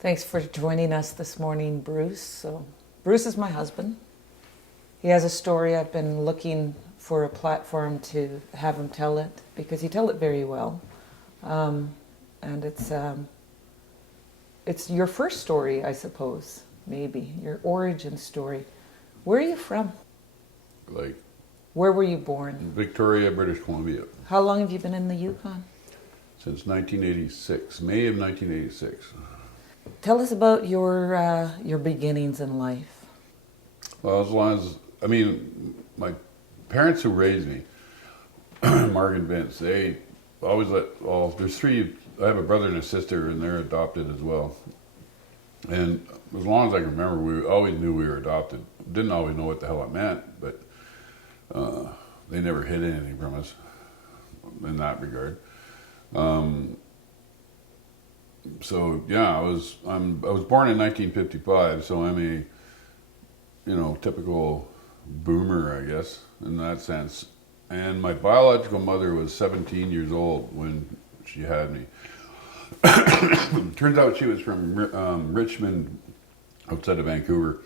Thanks for joining us this morning, Bruce. So, Bruce is my husband. He has a story. I've been looking for a platform to have him tell it because he tells it very well. And it's your first story, I suppose, maybe your origin story. Where are you from? Like Where were you born? Victoria, British Columbia, How long have you been in the Yukon? since 1986, May of 1986. Tell us about your beginnings in life. Well, as long as, my parents who raised me, Mark and Vince, they always there's three, I have a brother and a sister, and they're adopted as well. And as long as I can remember, we always knew we were adopted. Didn't always know what the hell it meant, but they never hid anything from us in that regard. So yeah, I was born in 1955, so I'm a typical boomer, I guess, in that sense. And my biological mother was 17 years old when she had me. Turns out she was from Richmond, outside of Vancouver.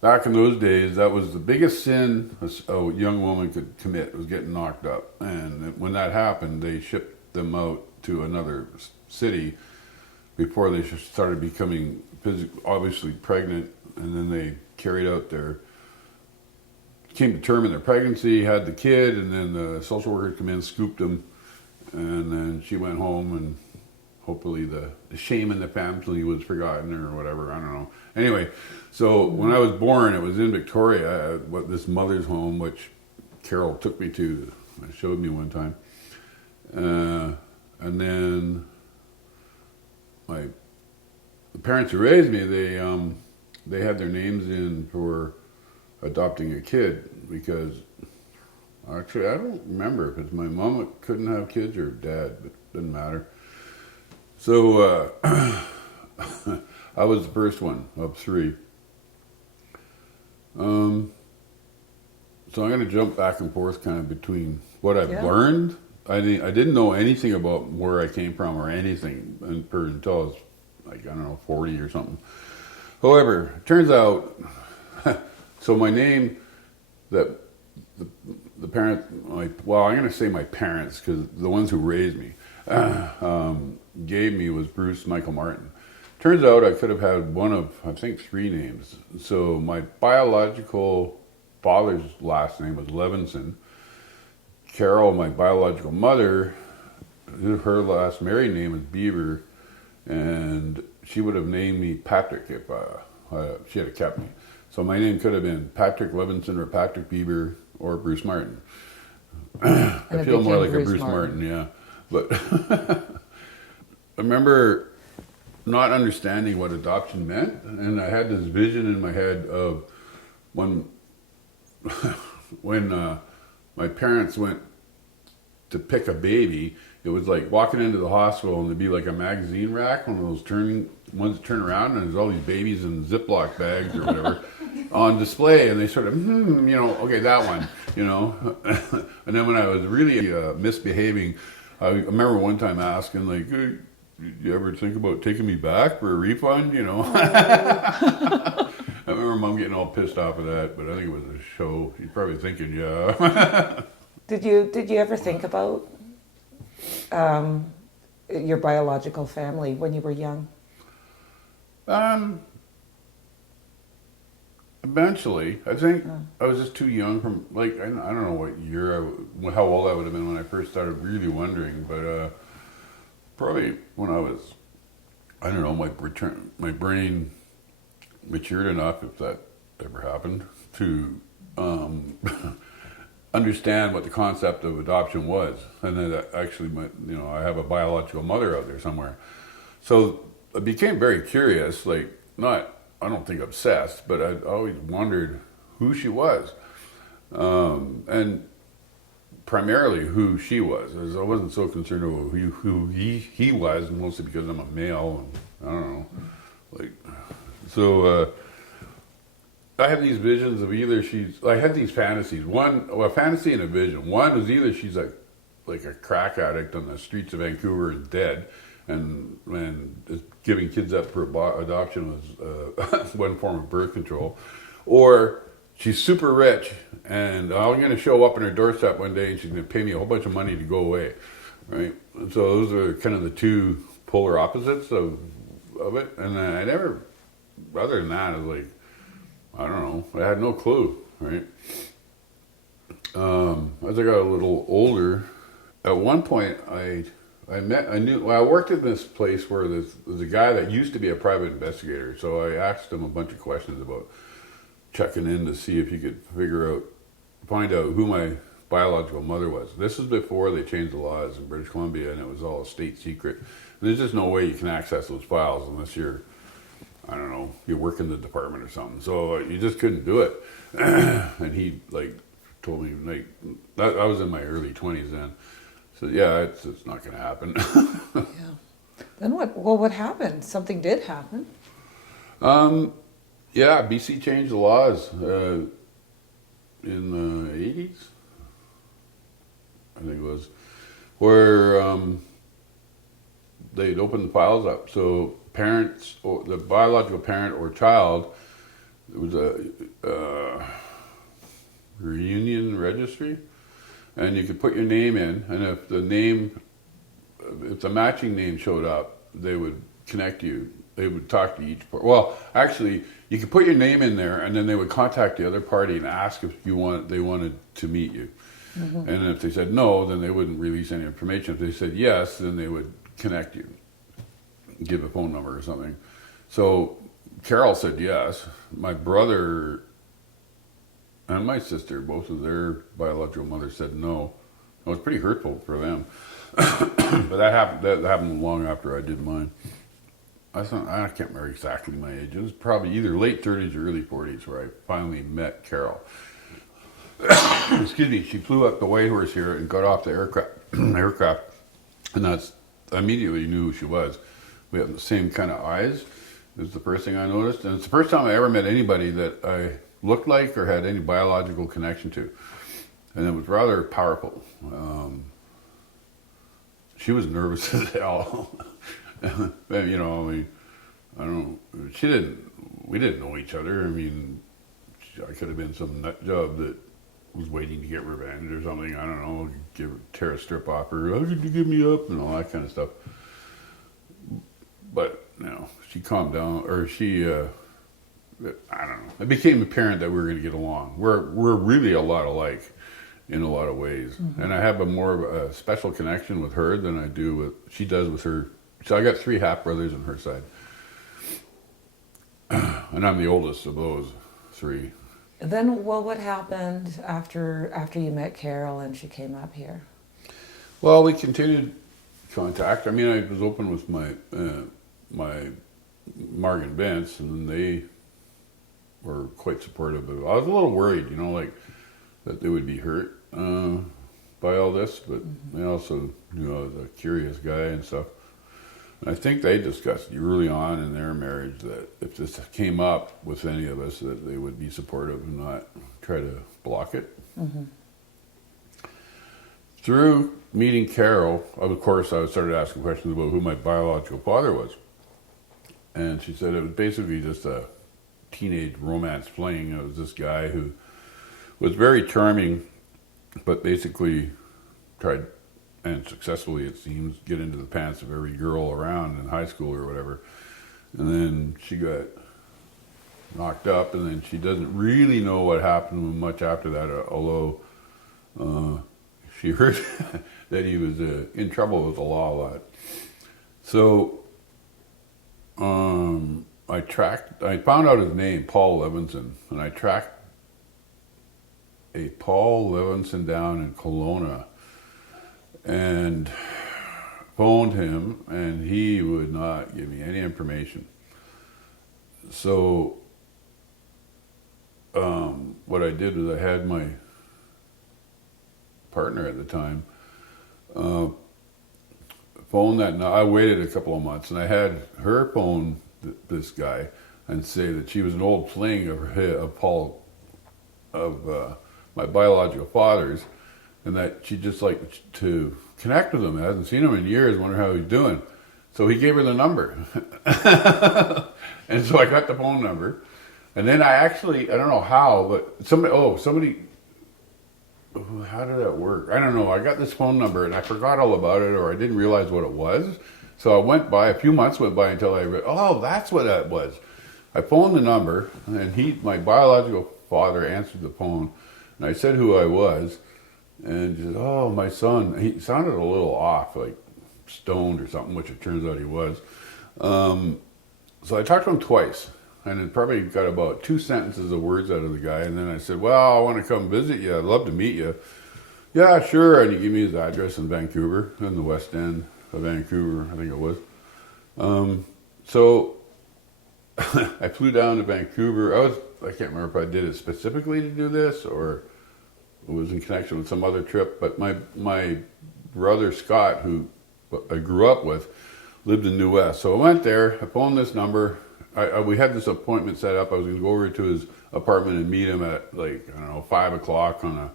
Back in those days, that was the biggest sin a young woman could commit, was getting knocked up. And when that happened, they shipped them out to another city before they started becoming obviously pregnant, and then they carried out came to term in their pregnancy, had the kid, and then the social worker come in, scooped them, and then she went home, and hopefully the shame in the family was forgotten or whatever, I don't know. Anyway, so when I was born, it was in Victoria, this mother's home, which Carol took me to, showed me one time. And then the parents who raised me, they had their names in for adopting a kid, because actually I don't remember if it's my mom that couldn't have kids or dad, but it doesn't matter. So I was the first one of three. So I'm going to jump back and forth kind of between what I've learned. I didn't know anything about where I came from or anything until I was like, 40 or something. However, it turns out, so my name, that the parent, I'm going to say my parents, because the ones who raised me gave me was Bruce Michael Martin. Turns out I could have had one of, I think, three names. So my biological father's last name was Levinson. Carol, my biological mother, her last married name is Beaver, and she would have named me Patrick if she had kept me. So my name could have been Patrick Levinson or Patrick Beaver or Bruce Martin. I feel more like a Bruce Martin, yeah. But I remember not understanding what adoption meant, and I had this vision in my head of when my parents went to pick a baby. It was like walking into the hospital and there'd be like a magazine rack, one of those ones that turn around, and there's all these babies in Ziploc bags or whatever on display, and they sort of, okay, that one, And then when I was really misbehaving, I remember one time asking, like, hey, you ever think about taking me back for a refund, I remember Mom getting all pissed off of that, but I think it was a show. She's probably thinking, yeah. Did you ever think about your biological family when you were young? Eventually, I think I was just too young from, like, I don't know what year, how old I would have been when I first started really wondering, but probably when I was, I don't know, my brain matured enough, if that ever happened, to understand what the concept of adoption was, and then actually, I have a biological mother out there somewhere. So I became very curious, like, I don't think obsessed, but I always wondered who she was, and primarily who she was. As I wasn't so concerned about who he was, mostly because I'm a male, and I don't know, like, so. I had these visions of I had these fantasies. A fantasy and a vision. One was either she's like a crack addict on the streets of Vancouver and dead, and giving kids up for adoption was one form of birth control, or she's super rich and I'm going to show up on her doorstep one day and she's going to pay me a whole bunch of money to go away, right? And so those are kind of the two polar opposites of it. And I never, other than that, I was like, I don't know, I had no clue, right? As I got a little older, at one point I worked in this place where there's a guy that used to be a private investigator. So I asked him a bunch of questions about checking in to see if he could find out who my biological mother was. This is before they changed the laws in British Columbia and it was all a state secret. And there's just no way you can access those files unless I don't know, you work in the department or something. So you just couldn't do it. And he told me I was in my early 20s then. So yeah, it's not going to happen. Yeah. Then what? Well, what happened? Something did happen. Yeah, BC changed the laws in the 80s, I think it was, where they'd open the files up. So parents, or the biological parent or child, it was a reunion registry, and you could put your name in, and if the matching name showed up, they would connect you. They would talk to each part. Well, actually, you could put your name in there, and then they would contact the other party and ask if they wanted to meet you. Mm-hmm. And if they said no, then they wouldn't release any information. If they said yes, then they would connect you, give a phone number or something. So Carol said yes. My brother and my sister, both of their biological mothers, said no. It was pretty hurtful for them. But that happened long after I did mine. I can't remember exactly my age. It was probably either late 30s or early 40s where I finally met Carol. Excuse me. She flew up the White Horse here and got off the aircraft, and I immediately knew who she was. We had the same kind of eyes. It was the first thing I noticed, and it's the first time I ever met anybody that I looked like or had any biological connection to, and it was rather powerful. She was nervous as hell. You know, I mean, I don't know. We didn't know each other. I mean, I could have been some nut job that was waiting to get revenge or something. I don't know, tear a strip off her. How could you give me up and all that kind of stuff. But you know, she calmed down, or I don't know. It became apparent that we were going to get along. We're really a lot alike in a lot of ways, mm-hmm. And I have a more of a special connection with her than she does with her. So I got 3 half brothers on her side, and I'm the oldest of those 3. And then, well, what happened after you met Carol and she came up here? Well, we continued contact. I mean, I was open with my Marg and Vince, and they were quite supportive of it. I was a little worried, you know, like that they would be hurt by all this, but mm-hmm. They also knew I was a curious guy and stuff. I think they discussed early on in their marriage that if this came up with any of us, that they would be supportive and not try to block it. Mm-hmm. Through meeting Carol, of course, I started asking questions about who my biological father was. And she said it was basically just a teenage romance fling. It was this guy who was very charming, but basically tried, and successfully it seems, get into the pants of every girl around in high school or whatever. And then she got knocked up, and then she doesn't really know what happened much after that, although she heard that he was in trouble with the law a lot. So I found out his name, Paul Levinson, and I tracked a Paul Levinson down in Kelowna and phoned him, and he would not give me any information. So what I did was I had my partner at the time phone that night. I waited a couple of months, and I had her phone this guy and say that she was an old fling of Paul, of my biological father's, and that she'd just like to connect with him. I hadn't seen him in years, wonder how he's doing. So he gave her the number. And so I got the phone number. And then I don't know how, but somebody, how did that work? I don't know. I got this phone number and I forgot all about it, or I didn't realize what it was. So a few months went by until I read, oh, that's what that was. I phoned the number, and my biological father answered the phone, and I said who I was, and he said, oh, my son. He sounded a little off, like stoned or something, which it turns out he was. So I talked to him twice, and then probably got about 2 sentences of words out of the guy, and then I said, well, I want to come visit you. I'd love to meet you. Yeah, sure. And he gave me his address in Vancouver, in the West End of Vancouver, I think it was. So I flew down to Vancouver. I can't remember if I did it specifically to do this or it was in connection with some other trip, but my brother Scott, who I grew up with, lived in New West. So I went there, I phoned this number. We had this appointment set up. I was going to go over to his apartment and meet him at 5 o'clock on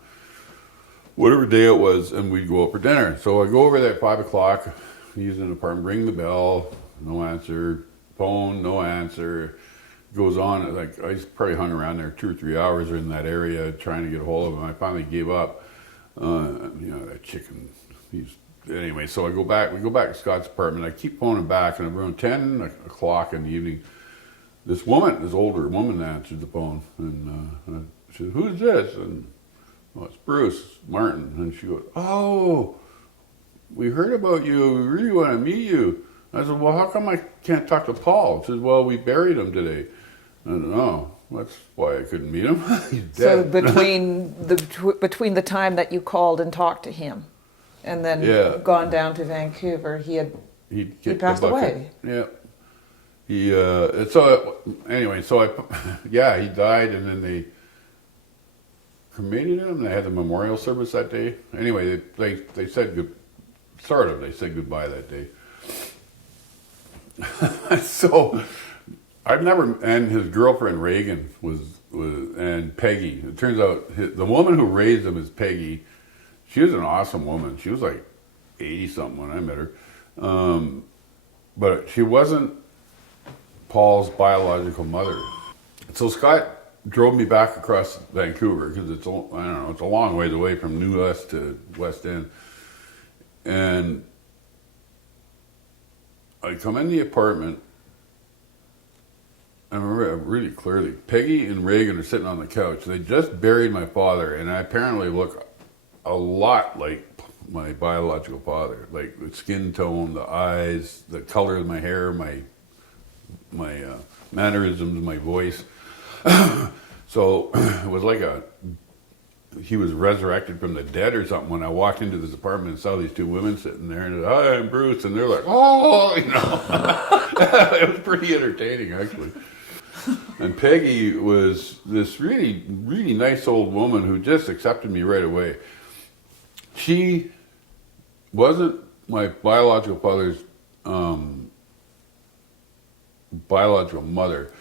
whatever day it was, and we'd go out for dinner. So I go over there at 5 o'clock, he's in the apartment, ring the bell, no answer, phone, no answer. Goes on, I probably hung around there 2 or 3 hours in that area trying to get a hold of him. I finally gave up. That chicken, anyway, so we go back to Scott's apartment. I keep phoning back, and around 10 o'clock in the evening, this older woman answered the phone, and she said, who's this? And it's Bruce Martin. And she goes, oh, we heard about you. We really want to meet you. I said, well, how come I can't talk to Paul? She says, well, we buried him today. I don't know. That's why I couldn't meet him. He's dead. So between the time that you called and talked to him, and then gone down to Vancouver, he passed away. Yeah. He he died, and then they cremated him. They had the memorial service that day. Anyway, they said goodbye that day. So I've never, and his girlfriend Reagan was and Peggy. It turns out the woman who raised him is Peggy. She was an awesome woman. She was like 80 something when I met her, but she wasn't Paul's biological mother. So Scott drove me back across Vancouver because it's a long ways away from New West to West End, and I come in the apartment. I remember really clearly. Peggy and Reagan are sitting on the couch. They just buried my father, and I apparently look a lot like my biological father, like the skin tone, the eyes, the color of my hair, my mannerisms, my voice. So it was like he was resurrected from the dead or something. When I walked into this apartment and saw these two women sitting there, and hi, I'm Bruce, and they're like, oh, it was pretty entertaining actually. And Peggy was this really, really nice old woman who just accepted me right away. She wasn't my biological father's biological mother.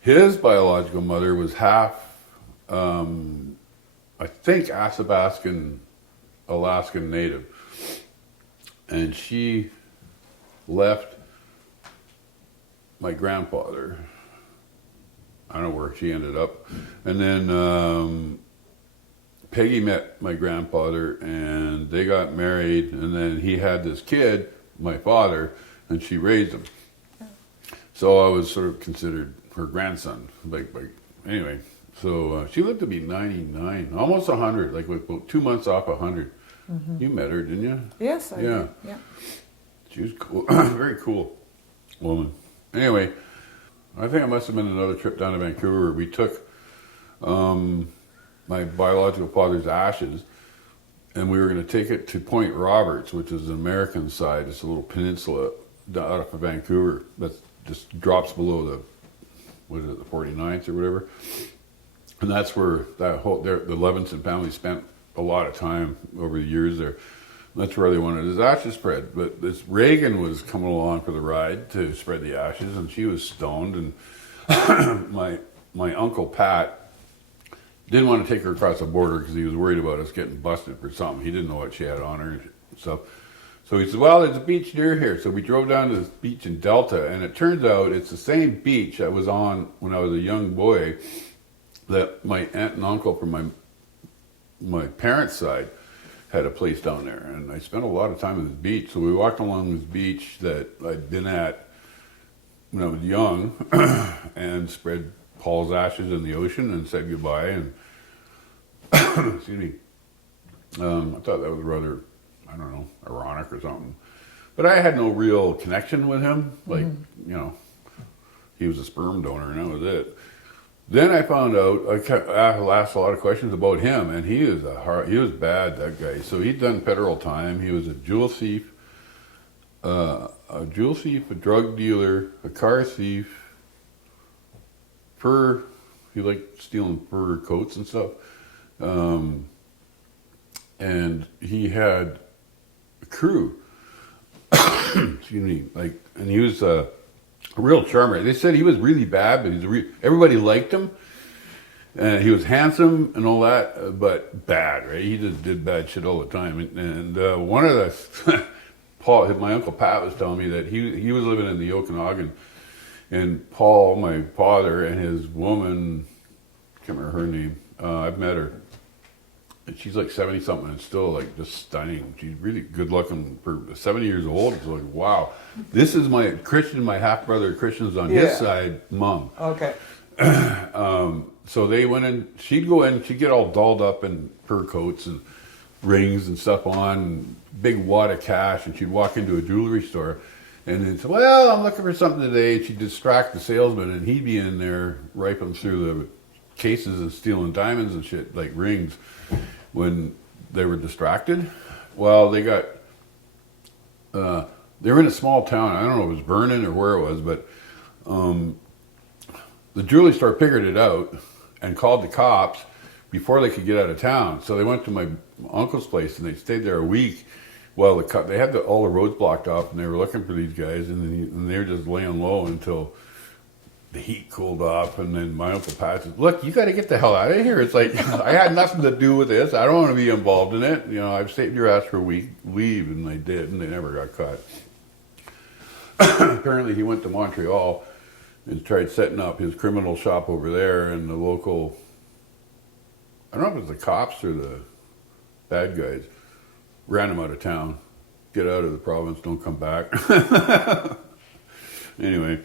His biological mother was half, I think, Athabascan, Alaskan native. And she left my grandfather. I don't know where she ended up. And then Peggy met my grandfather, and they got married, and then he had this kid, my father, and she raised him. So I was sort of considered her grandson. Anyway, so she lived to be 99, almost 100, like with about 2 months off 100. Mm-hmm. You met her, didn't you? Yes, I did. Yeah. She was cool, very cool woman. Anyway, I think it must have been another trip down to Vancouver. We took my biological father's ashes, and we were going to take it to Point Roberts, which is the American side. It's a little peninsula out of Vancouver that just drops below the 49th or whatever. And that's where the Levinson family spent a lot of time over the years there. That's where they wanted his ashes spread. But this Reagan was coming along for the ride to spread the ashes, and she was stoned. And my uncle Pat didn't want to take her across the border because he was worried about us getting busted for something. He didn't know what she had on her and stuff. So he said, well, there's a beach near here. So we drove down to this beach in Delta, and it turns out it's the same beach I was on when I was a young boy that my aunt and uncle from my parents' side had a place down there. And I spent a lot of time on this beach. So we walked along this beach that I'd been at when I was young and spread Paul's ashes in the ocean and said goodbye. And excuse me. I thought that was rather, I don't know, ironic or something. But I had no real connection with him. Like, you know, he was a sperm donor and that was it. Then I found out, I asked a lot of questions about him, and he was bad, that guy. So he'd done federal time. He was a jewel thief, a drug dealer, a car thief, he liked stealing fur coats and stuff. And he had a crew. Excuse me. And he was a real charmer. They said he was really bad, but everybody liked him. And he was handsome and all that, but bad, right? He just did bad shit all the time. And one of the my Uncle Pat was telling me that he was living in the Okanagan, and Paul, my father, and his woman, I can't remember her name. I've met her. And she's like 70-something and still like just stunning. She's really good looking for 70 years old. It's like, wow. This is my half brother Christian's on his side, mom. Okay. So they went in, she'd go in, she'd get all dolled up in fur coats and rings and stuff on, and big wad of cash, and she'd walk into a jewelry store and then say, well, I'm looking for something today. She'd distract the salesman, and he'd be in there rifling through the cases and stealing diamonds and shit, like rings, when they were distracted. Well, they were in a small town. I don't know if it was Vernon or where it was, but the jewelry store figured it out and called the cops before they could get out of town. So they went to my uncle's place and they stayed there a week. Well, they had all the roads blocked off, and they were looking for these guys, and they were just laying low until the heat cooled off. And then my Uncle Pat said, look, you got to get the hell out of here. It's like, I had nothing to do with this. I don't want to be involved in it. You know, I've saved your ass for a week. Leave. And they did, and they never got caught. Apparently he went to Montreal and tried setting up his criminal shop over there, and the local, I don't know if it was the cops or the bad guys, ran him out of town. Get out of the province, don't come back. Anyway,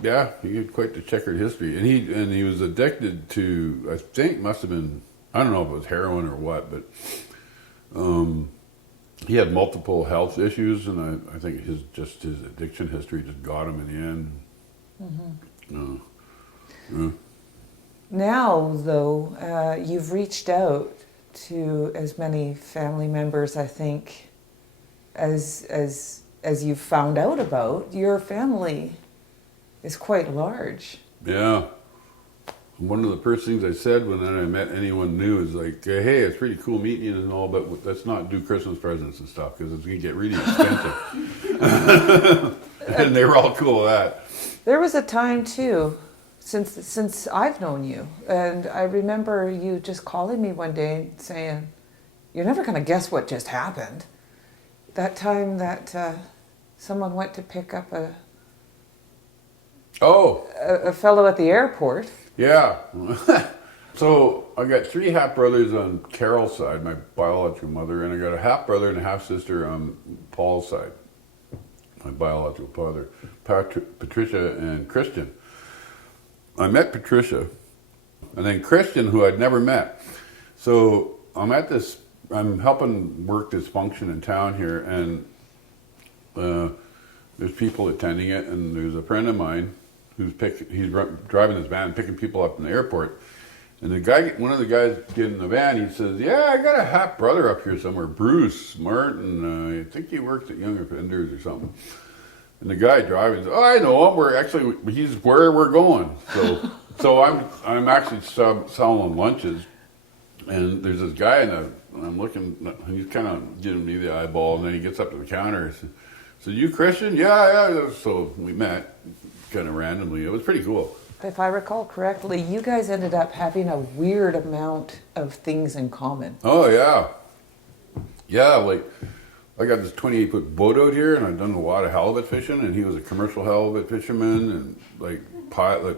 yeah, he had quite the checkered history, and he was addicted to, I think, must have been, I don't know if it was heroin or what, but he had multiple health issues, and I think his addiction history just got him in the end. Now, though, you've reached out to as many family members, I think, as you've found out about. Your family is quite large. Yeah. One of the first things I said when I met anyone new is like, hey, it's pretty cool meeting you and all, but let's not do Christmas presents and stuff because it's going to get really expensive. And they were all cool with that. There was a time, too, since I've known you, and I remember you just calling me one day saying, you're never going to guess what just happened. That time that someone went to pick up a fellow at the airport. Yeah. So I got 3 half brothers on Carol's side, my biological mother, and I got a half brother and a half sister on Paul's side, my biological father, Patricia and Christian. I met Patricia, and then Christian, who I'd never met. So I'm helping work this function in town here, and there's people attending it, and there's a friend of mine he's driving his van, picking people up in the airport. And one of the guys getting in the van, he says, yeah, I got a half brother up here somewhere, Bruce Martin. I think he works at Young Offenders or something. And the guy driving says, oh, I know him. He's where we're going. So I'm actually selling lunches. And there's this guy, and I'm looking, he's kind of giving me the eyeball, and then he gets up to the counter and says, so you Christian? Yeah. So we met kind of randomly. It was pretty cool. If I recall correctly, you guys ended up having a weird amount of things in common. Oh, yeah. Yeah, like I got this 28-foot boat out here, and I've done a lot of halibut fishing. And he was a commercial halibut fisherman, and like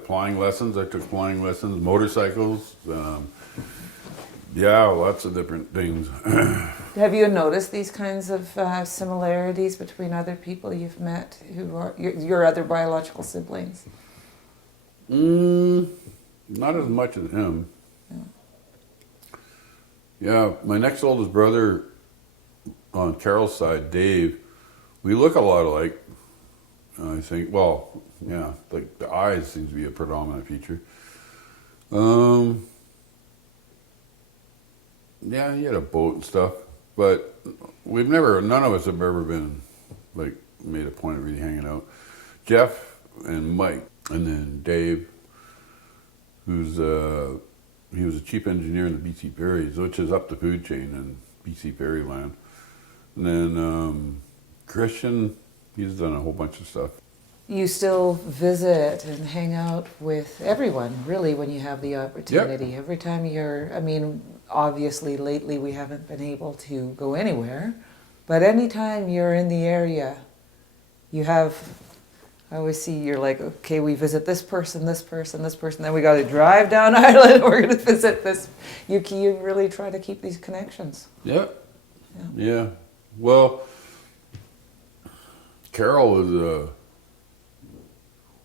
flying lessons. I took flying lessons, motorcycles. Yeah, lots of different things. Have you noticed these kinds of similarities between other people you've met who are your other biological siblings? Not as much as him. Yeah, my next oldest brother on Carol's side, Dave, we look a lot alike. I think, well, yeah, like the eyes seems to be a predominant feature. Yeah, he had a boat and stuff, but none of us have ever been, like, made a point of really hanging out. Jeff and Mike, and then Dave, who's, he was a chief engineer in the BC Ferries, which is up the food chain in BC Ferry land. And then Christian, he's done a whole bunch of stuff. You still visit and hang out with everyone, really, when you have the opportunity. Yep. Every time I mean, obviously lately we haven't been able to go anywhere, but anytime you're in the area, you have, I always see you're like, okay, we visit this person, this person, this person, then we got to drive down Island, we're going to visit this. You really try to keep these connections. Yep. Yeah. Well, Carol was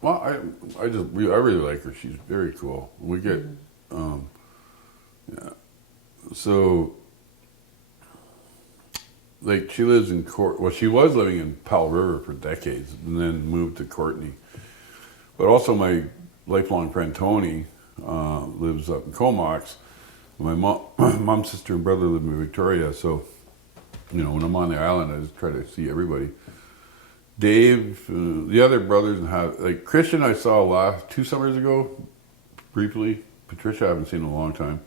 well, I really like her. She's very cool. We get, yeah. So, like, she lives in well, she was living in Powell River for decades, and then moved to Courtenay. But also, my lifelong friend Tony lives up in Comox. My mom, sister, and brother live in Victoria. So, you know, when I'm on the island, I just try to see everybody. Dave, the other brothers, like Christian, I saw 2 summers ago, briefly. Patricia, I haven't seen in a long time.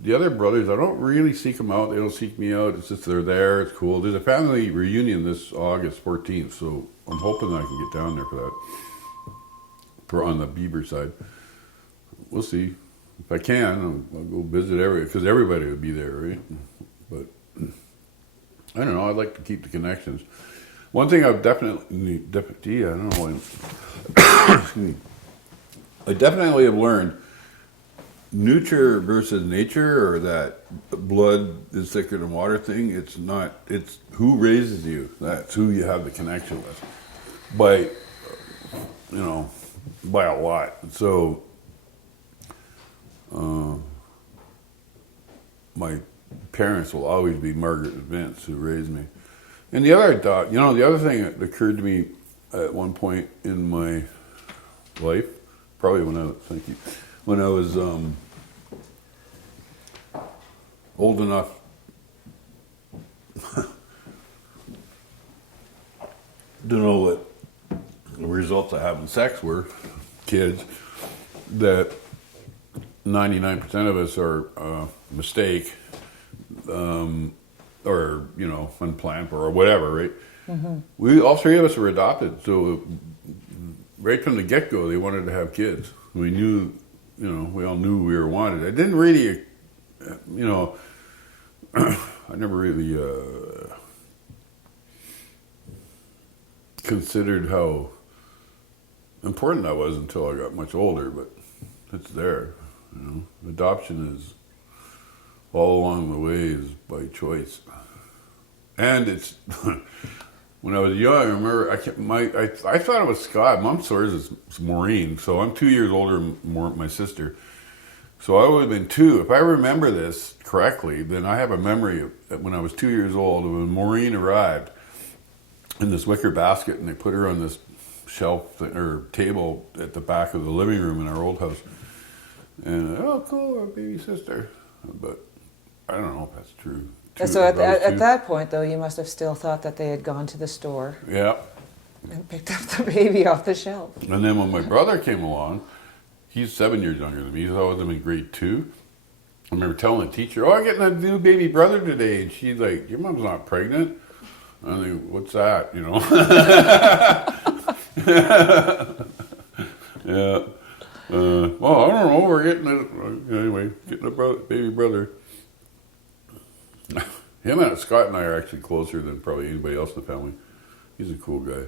The other brothers, I don't really seek them out. They don't seek me out. It's just they're there. It's cool. There's a family reunion this August 14th, so I'm hoping that I can get down there for that. On the Beaver side, we'll see. If I can, I'll go visit because everybody would be there, right? But I don't know. I'd like to keep the connections. One thing I've definitely, I don't know. I definitely have learned nurture versus nature, or that blood is thicker than water thing. It's not. It's who raises you. That's who you have the connection with. By a lot. So, my parents will always be Margaret and Vince, who raised me. And the other thing that occurred to me at one point in my life, probably when I was old enough to know what the results of having sex were, kids, that 99% of us are a mistake, or, unplanned for, or whatever, right? Mm-hmm. All 3 of us were adopted, so right from the get-go, they wanted to have kids. We knew, we all knew we were wanted. I didn't really, I never really considered how important that was until I got much older, but it's there. Adoption is all along the way is by choice, and it's when I was young. I remember I thought it was Scott. Mom swears it's Maureen, so I'm 2 years older than my sister. So I would have been 2. If I remember this correctly, then I have a memory of when I was 2 years old, when Maureen arrived in this wicker basket, and they put her on this shelf or table at the back of the living room in our old house. And cool, our baby sister. But I don't know if that's true. So at that point, though, you must have still thought that they had gone to the store. Yeah. And picked up the baby off the shelf. And then when my brother came along, he's 7 years younger than me. So I was in grade 2. I remember telling the teacher, I'm getting a new baby brother today. And she's like, your mom's not pregnant. And I think, what's that, Yeah. Well, I don't know. We're getting getting a baby brother. Him and Scott and I are actually closer than probably anybody else in the family. He's a cool guy.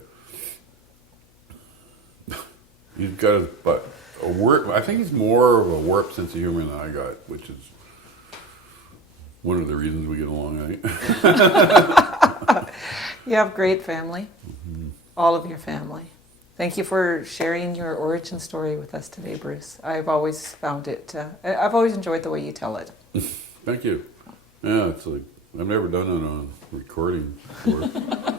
He's got his, but a warp. I think he's more of a warped sense of humor than I got, which is one of the reasons we get along. I think. You have great family, all of your family. Thank you for sharing your origin story with us today, Bruce. I've always found it, I've always enjoyed the way you tell it. Thank you. Yeah, it's like I've never done it on recording before.